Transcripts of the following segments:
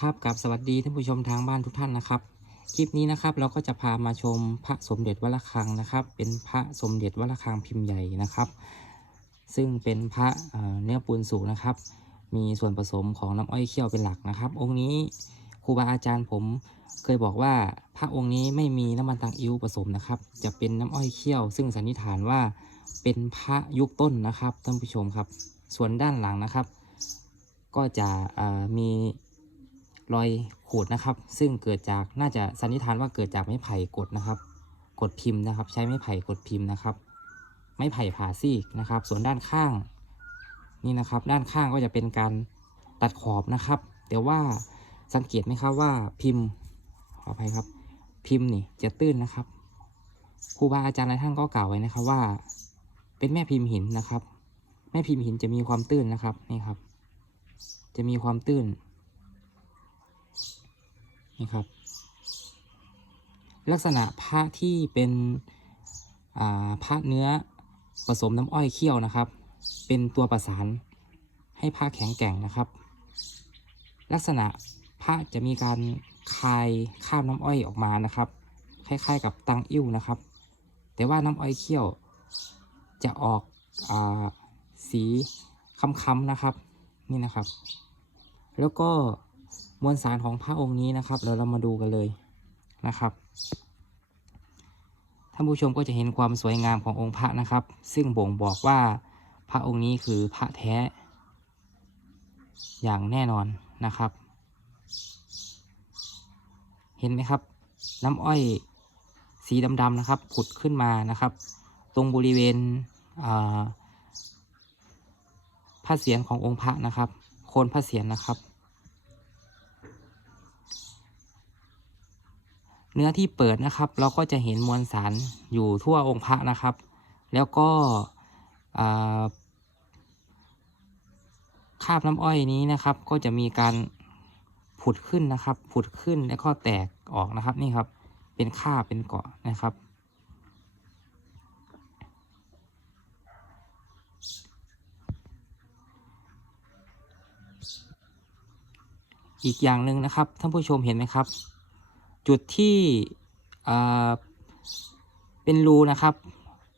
ครับกับสวัสดีท่านผู้ชมทางบ้านทุกท่านนะครับ คลิปนี้นะครับเราก็จะพามาชมพระสมเด็จวัดระฆังนะครับ เป็นพระสมเด็จวัดระฆังพิมพ์ใหญ่นะครับ ซึ่งเป็นพระเนื้อปูนสูงนะครับ มีส่วนผสมของน้ำอ้อยเคี่ยวเป็นหลักนะครับ องค์นี้ครูบาอาจารย์ผมเคยบอกว่าพระองค์นี้ไม่มีน้ำมันตังอิ้วผสมนะครับ จะเป็นน้ำอ้อยเคี่ยว ซึ่งสันนิษฐานว่าเป็นพระยุคต้นนะครับท่านผู้ชมครับ ส่วนด้านหลังนะครับ ก็จะมี รอยขูดนะครับ ซึ่งเกิดจากน่าจะสันนิษฐานว่าเกิดจากไม้ไผ่กดนะครับ กดพิมพ์นะครับ ใช้ไม้ไผ่กดพิมพ์นะครับ ไม้ไผ่ผ่าซีกนะครับ ส่วนด้านข้างนี่นะครับ ด้านข้างก็จะเป็นการตัดขอบนะครับ แต่ว่าสังเกตไหมครับว่าพิมพ์ขออภัยครับ พิมพ์นี่จะตื้นนะครับครูบาอาจารย์หลายท่านก็กล่าวไว้นะครับว่า เป็นแม่พิมพ์หินนะครับ แม่พิมพ์หินจะมีความตื้นนะครับนี่ครับ จะมีความตื้น นี่ครับ ลักษณะพระที่เป็นอ่าพระเนื้อผสมน้ำอ้อยเคี่ยวนะครับ เป็นตัวประสานให้พระแข็งแกร่งนะครับ ลักษณะพระจะมีการคายข้ามน้ำอ้อยออกมานะครับ คล้ายๆกับตังอิ่วนะครับ แต่ว่าน้ำอ้อยเคี่ยวจะออกอสีค้ำๆนะครับ นี่นะครับ แล้วก็ มวลสารของพระองค์นี้นะครับเราเรามาดูกันเลยนะครับท่านผู้ชมก็จะเห็นความสวยงามขององค์พระนะครับ ซึ่งบ่งบอกว่าพระองค์นี้คือพระแท้ อย่างแน่นอนนะครับ เห็นไหมครับ น้ำอ้อยสีดำๆนะครับ ผุดขึ้นมานะครับ ตรงบริเวณอ่าพระเศียรขององค์พระนะครับ โคนพระเศียรนะครับ เนื้อที่เปิดนะครับ เราก็จะเห็นมวลสารอยู่ทั่วองค์พระนะครับ แล้วก็คาบน้ำอ้อยนี้นะครับ ก็จะมีการผุดขึ้นนะครับ ผุดขึ้นแล้วก็แตกออกนะครับนี่ครับ เป็นคาบเป็นเกาะนะครับ อีกอย่างหนึ่งนะครับท่านผู้ชมเห็นไหมครับ จุดที่เป็นรูนะครับ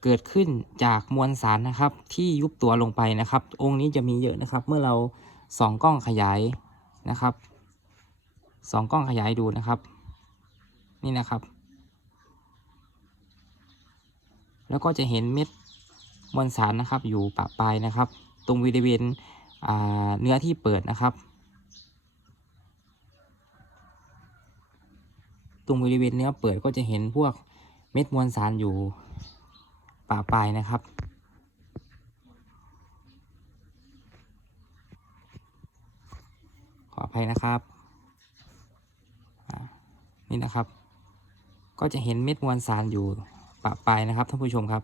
เกิดขึ้นจากมวลสารนะครับ ที่ยุบตัวลงไปนะครับ องค์นี้จะมีเยอะนะครับ เมื่อเราส่องกล้องขยายนะครับส่องกล้องขยายดูนะครับ นี่นะครับ แล้วก็จะเห็นเม็ดมวลสารนะครับ อยู่ปะปลายนะครับ ตรงบริเวณเนื้อที่เปิดนะครับ ตรงบริเวณเนื้อเปิดก็จะเห็นพวกเม็ดมวลสารอยู่ป่าปลายนะครับ ขออภัยนะครับ นี่นะครับ ก็จะเห็นเม็ดมวลสารอยู่ป่าปลายนะครับท่านผู้ชมครับ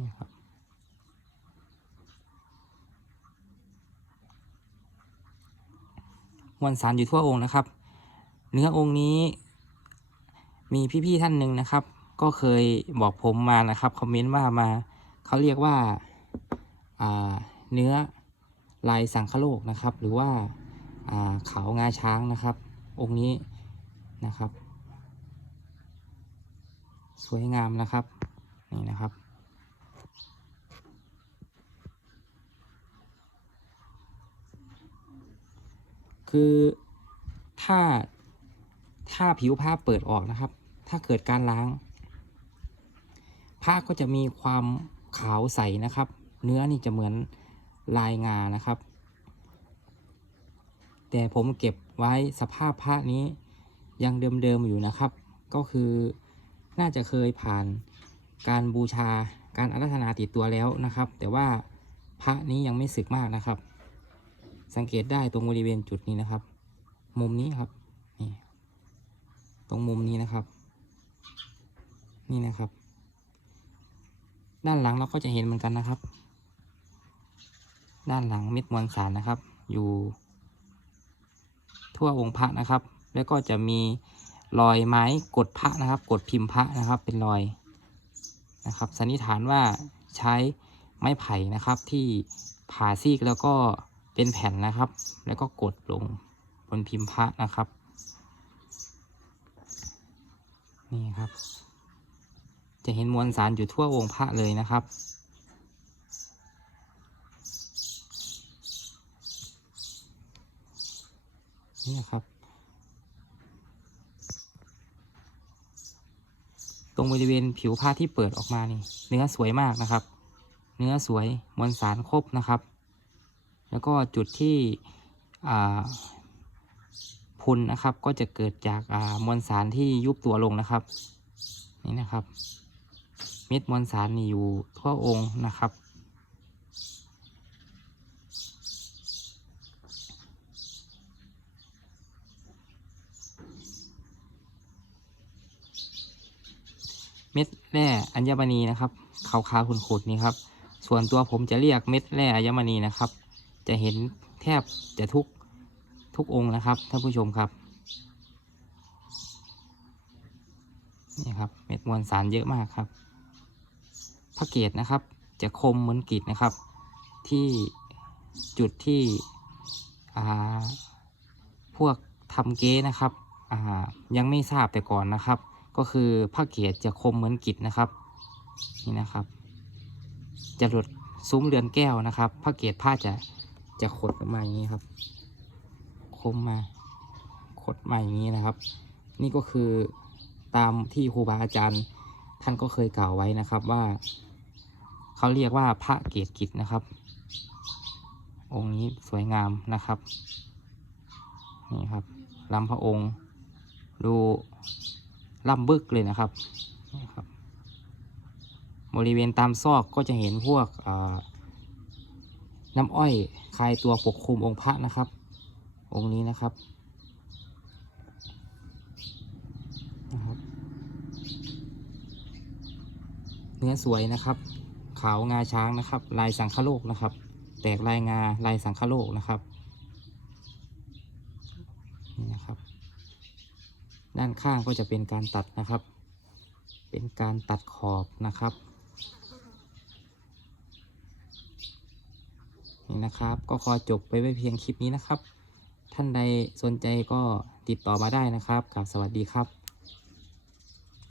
นี่ครับมวลสารอยู่ทั่วองค์นะครับ เนื้อองค์นี้ มีพี่ๆท่านหนึ่งนะครับ ก็เคยบอกผมมานะครับคอมเมนต์ว่ามาเขาเรียกว่าาเนื้อลายสังคโลกนะครับ หรือว่าอ่าเขางาช้างนะครับ องค์นี้นะครับ สวยงามนะครับนี่นะครับคือถ้า ถ้าผิวผ้าเปิดออกนะครับ ถ้าเกิดการล้าง ผ้าก็จะมีความขาวใสนะครับ เนื้อนี่จะเหมือนลายงานะครับ แต่ผมเก็บไว้สภาพผ้านี้ยังเดิมๆอยู่นะครับ ก็คือน่าจะเคยผ่านการบูชาการอารัธนาติดตัวแล้วนะครับ แต่ว่าพระนี้ยังไม่สึกมากนะครับ สังเกตได้ตรงบริเวณจุดนี้นะครับ มุมนี้ครับนี่ ตรงมุมนี้นะครับ นี่นะครับ ด้านหลังเราก็จะเห็นเหมือนกันนะครับ ด้านหลังเม็ดมวลสารนะครับ อยู่ ทั่วองค์พระนะครับ แล้วก็จะมีรอยไม้กดพระนะครับ กดพิมพ์พระนะครับ เป็นรอยนะครับ สันนิษฐานว่าใช้ไม้ไผ่นะครับที่ผ่าซีกแล้วก็เป็นแผ่นนะครับ แล้วก็กดลงบนพิมพ์พระนะครับ นี่ครับ จะเห็นมวลสารอยู่ทั่วองค์พระเลยนะครับ นี่ครับ ตรงบริเวณผิวผ้าที่เปิดออกมานี่เนื้อสวยมากนะครับ เนื้อสวยมวลสารครบนะครับ แล้วก็จุดที่อ่า พุนนะครับ ก็จะเกิดจากมวลสารที่ยุบตัวลงนะครับ นี่นะครับ เม็ดมวลสารนี่อยู่ทั่วองค์นะครับ เม็ดแร่อัญมณีนะครับขาวๆขุ่นๆนี่ครับ ส่วนตัวผมจะเรียกเม็ดแร่อัญมณีนะครับ จะเห็นแทบจะทุก ทุกองค์นะครับท่านผู้ชมครับนี่ครับเม็ดมวลสารเยอะมากครับพระเกตนะครับ จะคมเหมือนกรีดนะครับ ที่จุดที่อ่าพวกทำเก๊นะครับอ่ายังไม่ทราบแต่ก่อนนะครับ ก็คือพระเกตจะคมเหมือนกรีดนะครับนี่นะครับ จะหลุดซุ้มเรือนแก้วนะครับพระเกตผ้าจะจะขดออกมาอย่างนี้ครับ คมมาขดมาอย่างนี้นะครับ นี่ก็คือตามที่ครูบาอาจารย์ท่านก็เคยกล่าวไว้นะครับว่า เขาเรียกว่าพระเกตกิจนะครับ องค์นี้สวยงามนะครับ นี่ครับลำพระองค์ ดูล่ำบึกเลยนะครับนี่ครับ บริเวณตามซอกก็จะเห็นพวกน้ำอ้อยคลายตัวปกคลุมองค์พระนะครับ องค์นี้นะครับนะครับ เนื้อสวยนะครับ ขาวงาช้างนะครับ ลายสังคโลกนะครับ แตกลายงาลายสังคโลกนะครับนี่นะครับ ด้านข้างก็จะเป็นการตัดนะครับ เป็นการตัดขอบนะครับนี่นะครับ ก็ขอจบไปไว้เพียงคลิปนี้นะครับ ท่านใดสนใจก็ติดต่อมาได้นะครับกับสวัสดีครับ